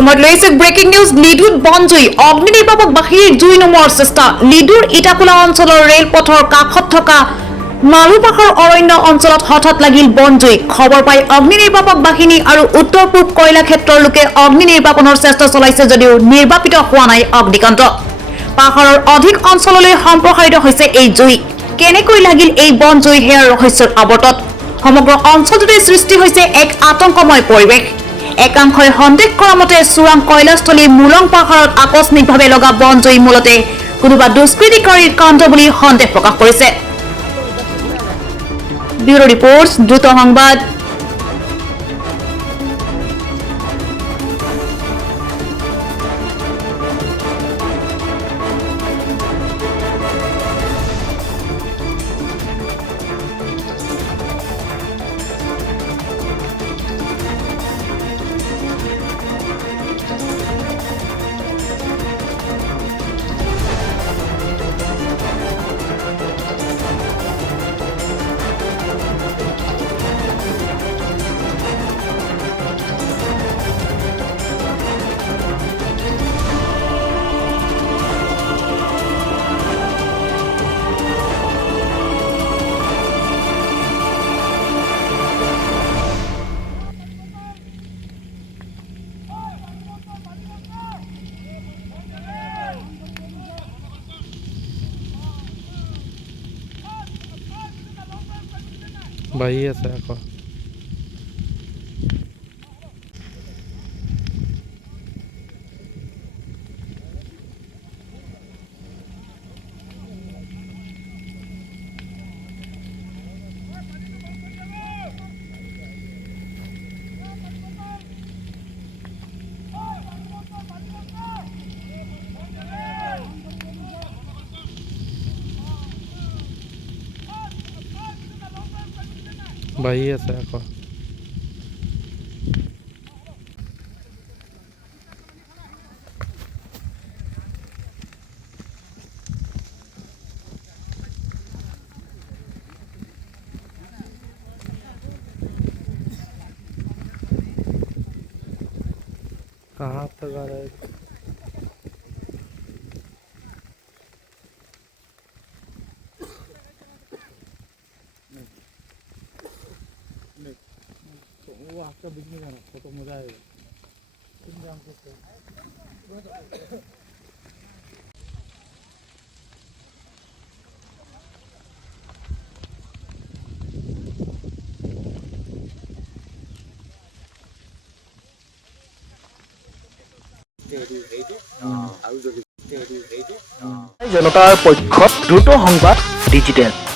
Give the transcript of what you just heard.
সময়ত লৈছে breaking news লিডুত bonjui অগ্নি নিৰ্বাপক বাহিনীৰ জুই নুমুৱাৰ চেষ্টা লিডুৰ ইটাকুলা অঞ্চলৰ ৰেলপথৰ কাষত থকা মালুপাখাৰ অৰণ্য অঞ্চলত হঠাৎ লাগিল bonjui খবৰ পাই অগ্নি নিৰ্বাপক বাহিনী আৰু উত্তৰ পূব কয়লা ক্ষেত্ৰৰ লোকে অগ্নি নিৰ্বাপনৰ চেষ্টা চলাইছে যদিও নিৰ্বাপিত হোৱা নাই অগ্নিকাণ্ড পাহাৰৰ অধিক অঞ্চললৈ সম্প্ৰসাৰিত হৈছে এই জুই কেনেকৈ লাগিল এই bonjui হেয়াৰ ৰহস্যৰ আৱৰ্তত সমগ্ৰ অঞ্চলটোতে সৃষ্টি হৈছে এক আতংকময় পৰিৱেশ একাংশই সন্দেহ কৰা মতে চুৰাং কয়লাস্থলী মুলং পাহাৰত আকস্মিকভাৱে লগা bonjui মূলতে কোনোবা দুষ্কৃতিকাৰীৰ কাণ্ড বুলি সন্দেহ প্ৰকাশ কৰিছে ব্যুৰো ৰিপৰ্টছ দ্ৰুত সংবাদ বাঢ়ি আছে আকৌ বাঢ়ি আছে আকৌ कहाँ तक आ रहा है वो आपका बीच में जाना तो मजा आएगा तुम जान सकते हो জনতাৰ পক্ষত দ্ৰুত সংবাদ ডিজিটেল।